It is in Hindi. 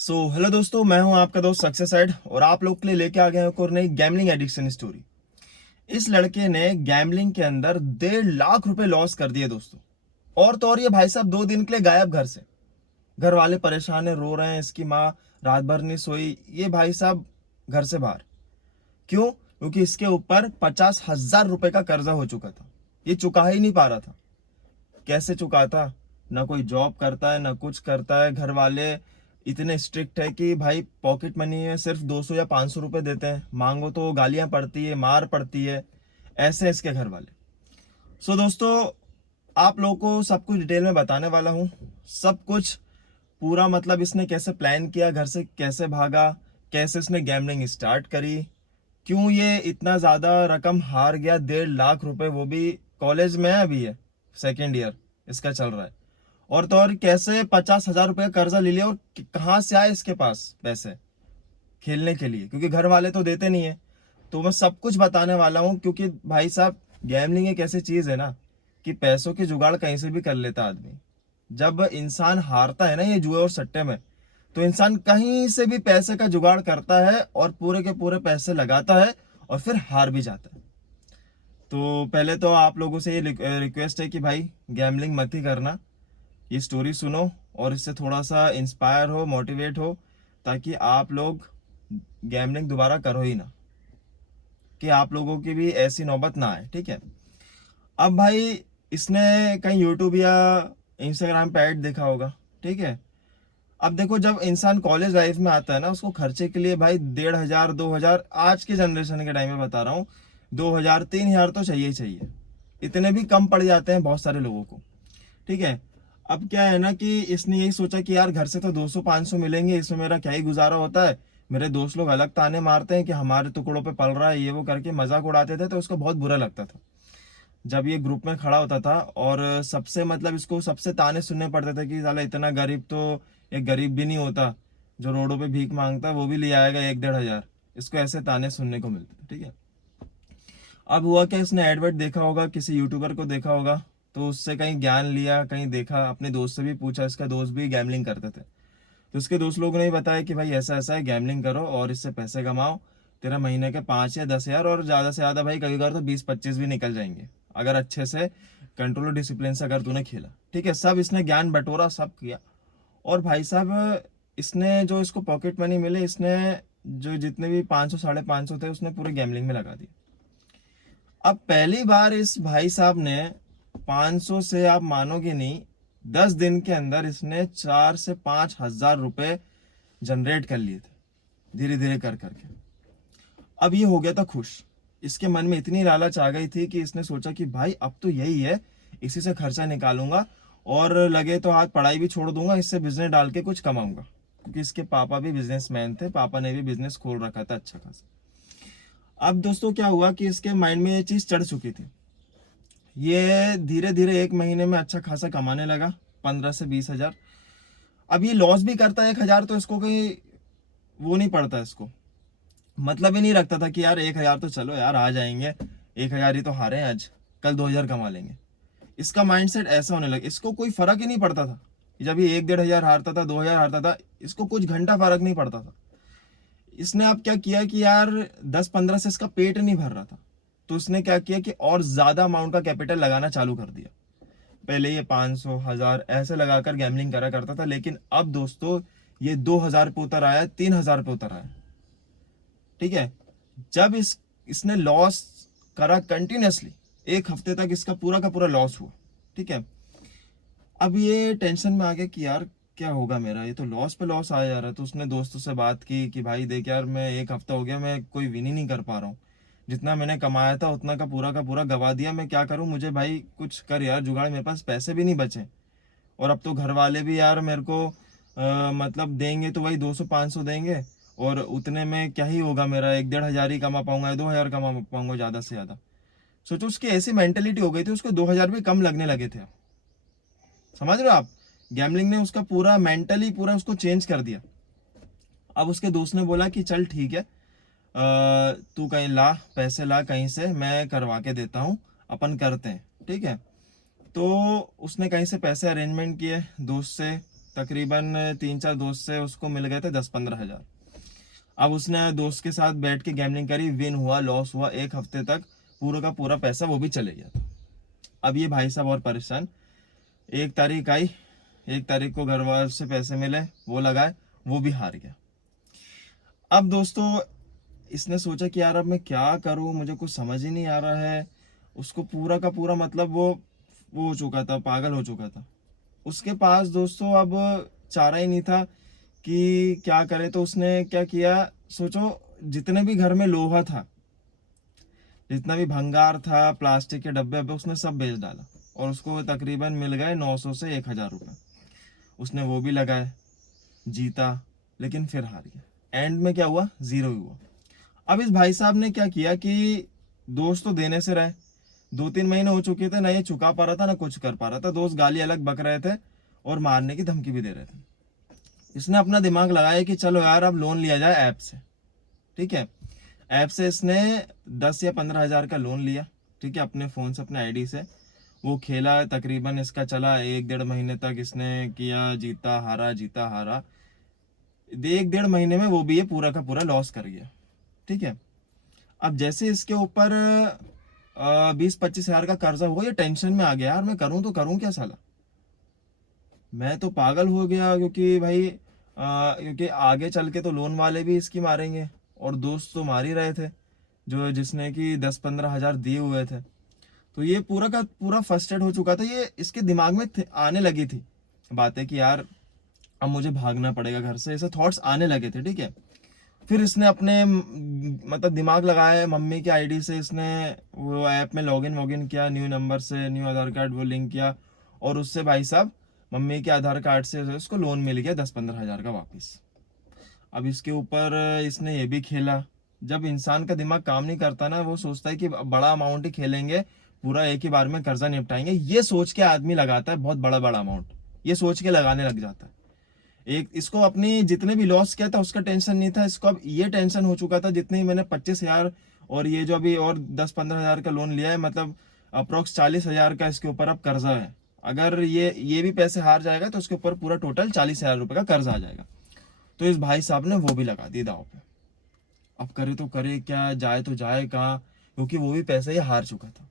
हेलो दोस्तों, मैं हूं आपका दोस्त सक्सेस एड और आप लोग के लिए लेके आ गया हूं एक और नई गैमलिंग एडिक्शन स्टोरी। इस लड़के ने गैमलिंग के अंदर 1.5 लाख रुपए लॉस कर दिए दोस्तों। और तो और ये भाई साहब 2 दिन के लिए गायब घर से। घर वाले परेशान है, रो रहे हैं, इसकी माँ रात भर नहीं सोई। ये भाई साहब घर से बाहर क्यों? क्योंकि इसके ऊपर 50,000 रुपए का कर्जा हो चुका था। ये चुका ही नहीं पा रहा था। कैसे चुकाता? ना कोई जॉब करता है ना कुछ करता है। घर वाले इतने स्ट्रिक्ट है कि भाई पॉकेट मनी में सिर्फ 200 या 500 रुपए देते हैं, मांगो तो गालियां पड़ती है, मार पड़ती है। ऐसे इसके घर वाले। दोस्तों, आप लोगों को सब कुछ डिटेल में बताने वाला हूँ। सब कुछ पूरा, मतलब इसने कैसे प्लान किया, घर से कैसे भागा, कैसे इसने गैमलिंग स्टार्ट करी, क्यों ये इतना ज्यादा रकम हार गया, 1.5 लाख रुपए, वो भी कॉलेज में है, अभी है 2nd ईयर इसका चल रहा है। और तो और कैसे 50,000 रुपए का कर्जा ले लिया और कहाँ से आए इसके पास पैसे खेलने के लिए, क्योंकि घर वाले तो देते नहीं है। तो मैं सब कुछ बताने वाला हूँ, क्योंकि भाई साहब गैमलिंग एक ऐसी चीज है ना कि पैसों की जुगाड़ कहीं से भी कर लेता आदमी। जब इंसान हारता है ना ये जुए और सट्टे में, तो इंसान कहीं से भी पैसे का जुगाड़ करता है और पूरे के पूरे पैसे लगाता है और फिर हार भी जाता है। तो पहले तो आप लोगों से ये रिक्वेस्ट है कि भाई गैमलिंग मत ही करना। ये स्टोरी सुनो और इससे थोड़ा सा इंस्पायर हो, मोटिवेट हो, ताकि आप लोग गैमलिंग दोबारा करो ही ना, कि आप लोगों की भी ऐसी नौबत ना आए। ठीक है। अब भाई इसने कहीं यूट्यूब या इंस्टाग्राम पे ऐड देखा होगा। ठीक है। अब देखो, जब इंसान कॉलेज लाइफ में आता है ना, उसको खर्चे के लिए भाई 1,500 2,000, आज के जनरेशन के टाइम में बता रहा हूँ, 2,000 3,000 तो चाहिए ही चाहिए। इतने भी कम पड़ जाते हैं बहुत सारे लोगों को। ठीक है। अब क्या है ना कि इसने यही सोचा कि यार घर से तो 200 500 मिलेंगे, इसमें मेरा क्या ही गुजारा होता है। मेरे दोस्त लोग अलग ताने मारते हैं कि हमारे टुकड़ों पे पल रहा है, ये वो करके मजाक उड़ाते थे, तो उसको बहुत बुरा लगता था जब ये ग्रुप में खड़ा होता था। और सबसे, मतलब इसको सबसे ताने सुनने पड़ते थे कि साला इतना गरीब तो एक गरीब भी नहीं होता, जो रोडों पे भीख मांगता है वो भी ले आएगा 1 1.5 हजार। इसको ऐसे ताने सुनने को मिलते थे। ठीक है। अब हुआ क्या, इसने एडवर्ट देखा होगा, किसी यूट्यूबर को देखा होगा, तो उससे कहीं ज्ञान लिया, कहीं देखा, अपने दोस्त से भी पूछा, इसका दोस्त भी गैमलिंग करते थे, तो उसके दोस्त लोगों ने ही बताया कि भाई ऐसा ऐसा है, गैमलिंग करो और इससे पैसे कमाओ। तेरा महीने के 5 या 10 हजार, और ज़्यादा से ज़्यादा भाई कभी कभार तो 20 25 भी निकल जाएंगे, अगर अच्छे से कंट्रोल और डिसिप्लिन से अगर तूने खेला। ठीक है। सब इसने ज्ञान बटोरा, सब किया। और भाई साहब इसने जो इसको पॉकेट मनी मिले, इसने जो जितने भी 500 550 थे उसने पूरे गैमलिंग में लगा दिए। अब पहली बार इस भाई साहब ने 500 से, आप मानोगे नहीं, 10 दिन के अंदर इसने 4 से 5 हजार रुपए जनरेट कर लिए थे, धीरे धीरे कर करके। अब ये हो गया था खुश। इसके मन में इतनी लालच आ गई थी कि इसने सोचा कि भाई अब तो यही है, इसी से खर्चा निकालूंगा और लगे तो हाथ पढ़ाई भी छोड़ दूंगा, इससे बिजनेस डाल के कुछ कमाऊंगा, क्योंकि इसके पापा भी बिजनेसमैन थे, पापा ने भी बिजनेस खोल रखा था अच्छा खासा। अब दोस्तों क्या हुआ कि इसके माइंड में ये चीज चढ़ चुकी थी। ये धीरे धीरे 1 महीने में अच्छा खासा कमाने लगा, 15 से 20 हजार। अब ये लॉस भी करता है 1 हजार, तो इसको कहीं वो नहीं पड़ता, इसको मतलब ही नहीं रखता था कि यार 1 हजार तो चलो यार आ जाएंगे, 1 हजार ही तो हारे हैं आज, कल 2 हजार कमा लेंगे। इसका माइंडसेट ऐसा होने लगा, इसको कोई फर्क ही नहीं पड़ता था। जब ये 1 1.5 हजार हारता था, 2 हजार हारता था, इसको कुछ घंटा फर्क नहीं पड़ता था। इसने अब क्या किया कि यार 10 15 से इसका पेट नहीं भर रहा था, तो उसने क्या किया कि और ज्यादा अमाउंट का कैपिटल लगाना चालू कर दिया। पहले ये 500 1000 ऐसे लगाकर गैमलिंग करा करता था, लेकिन अब दोस्तों ये 2 हजार पे उतर आया, 3 हजार पे उतर आया। ठीक है। जब इसने लॉस करा कंटिन्यूसली, 1 हफ्ते तक इसका पूरा का पूरा लॉस हुआ। ठीक है। अब ये टेंशन में आ गया कि यार क्या होगा मेरा, ये तो लॉस पे लॉस आया जा रहा है। तो उसने दोस्तों से बात की कि भाई देख यार, मैं 1 हफ्ता हो गया, मैं कोई विन ही नहीं कर पा रहा हूँ, जितना मैंने कमाया था उतना का पूरा गवा दिया, मैं क्या करूँ, मुझे भाई कुछ कर यार जुगाड़, मेरे पास पैसे भी नहीं बचे। और अब तो घर वाले भी यार मेरे को मतलब देंगे तो वही 200 500 देंगे, और उतने में क्या ही होगा मेरा, 1 1.5 हजार ही कमा पाऊंगा या 2 हजार कमा पाऊंगा ज्यादा से ज्यादा। सोचो उसकी ऐसी मेंटेलिटी हो गई थी, उसको 2 हजार भी कम लगने लगे थे। समझ रहे हो आप? गैमलिंग ने उसका पूरा मेंटली पूरा उसको चेंज कर दिया। अब उसके दोस्त ने बोला कि चल ठीक है, तू कहीं ला, पैसे ला कहीं से, मैं करवा के देता हूँ, अपन करते हैं। ठीक है। तो उसने कहीं से पैसे अरेंजमेंट किए दोस्त से, तकरीबन 3-4 दोस्त से उसको मिल गए थे 10-15 हजार। अब उसने दोस्त के साथ बैठ के गैमलिंग करी, विन हुआ लॉस हुआ, एक हफ्ते तक पूरा का पूरा पैसा वो भी चले गया था। अब ये भाई साहब और परेशान। 1 तारीख आई, 1 तारीख को घर वाले से पैसे मिले, वो लगाए, वो भी हार गया। अब दोस्तों इसने सोचा कि यार अब मैं क्या करूं, मुझे कुछ समझ ही नहीं आ रहा है। उसको पूरा का पूरा मतलब वो हो चुका था, पागल हो चुका था। उसके पास दोस्तों अब चारा ही नहीं था कि क्या करे। तो उसने क्या किया, सोचो जितने भी घर में लोहा था, जितना भी भंगार था, प्लास्टिक के डब्बे वब्बे, उसने सब बेच डाला और उसको तकरीबन मिल गए 900 से 1000 रुपये। उसने वो भी लगाए, जीता, लेकिन फिर हार गया। एंड में क्या हुआ, जीरो ही हुआ। अब इस भाई साहब ने क्या किया कि दोस्त तो देने से रहे, 2-3 महीने हो चुके थे, ना ये चुका पा रहा था ना कुछ कर पा रहा था। दोस्त गाली अलग बक रहे थे और मारने की धमकी भी दे रहे थे। इसने अपना दिमाग लगाया कि चलो यार अब लोन लिया जाए ऐप से। ठीक है, ऐप से इसने 10 या 15 हजार का लोन लिया। ठीक है, अपने फ़ोन से, अपने आईडी से। वो खेला, तकरीबन इसका चला 1-1.5 महीने तक। इसने किया, जीता हारा, जीता हारा, 1-1.5 महीने में वो भी ये पूरा का पूरा लॉस कर गया। ठीक है, अब जैसे इसके ऊपर 20-25 हजार का कर्जा हुआ, ये टेंशन में आ गया, यार मैं करूं तो करूं क्या साला। मैं तो पागल हो गया, क्योंकि भाई क्योंकि आगे चल के तो लोन वाले भी इसकी मारेंगे, और दोस्त तो मार ही रहे थे जो जिसने कि 10-15 हजार दिए हुए थे। तो ये पूरा का पूरा फर्स्टेड हो चुका था। ये इसके दिमाग में आने लगी थी बातें कि यार अब मुझे भागना पड़ेगा घर से, ऐसे थॉट्स आने लगे थे। ठीक है, फिर इसने अपने मतलब दिमाग लगाया, मम्मी की आईडी से इसने वो ऐप में लॉगिन वॉगिन किया, न्यू नंबर से, न्यू आधार कार्ड वो लिंक किया, और उससे भाई साहब मम्मी के आधार कार्ड से उसको लोन मिल गया 10-15 हजार का वापस। अब इसके ऊपर इसने ये भी खेला। जब इंसान का दिमाग काम नहीं करता ना, वो सोचता है कि बड़ा अमाउंट ही खेलेंगे, पूरा एक ही बार में कर्जा निपटाएंगे, ये सोच के आदमी लगाता है बहुत बड़ा बड़ा अमाउंट, ये सोच के लगाने लग जाता है। एक इसको अपनी जितने भी लॉस किया था उसका टेंशन नहीं था, इसको अब ये टेंशन हो चुका था जितने ही मैंने 25 हजार और ये जो अभी और 10-15 हजार का लोन लिया है, मतलब अप्रोक्स 40 हजार का इसके ऊपर अब कर्जा है। अगर ये भी पैसे हार जाएगा तो उसके ऊपर पूरा टोटल 40 हजार रुपये का कर्जा आ जाएगा। तो इस भाई साहब ने वो भी लगा दी दाव पे। अब करे तो करे क्या, जाए तो जाए कहाँ, क्योंकि वो भी पैसे ये हार चुका था।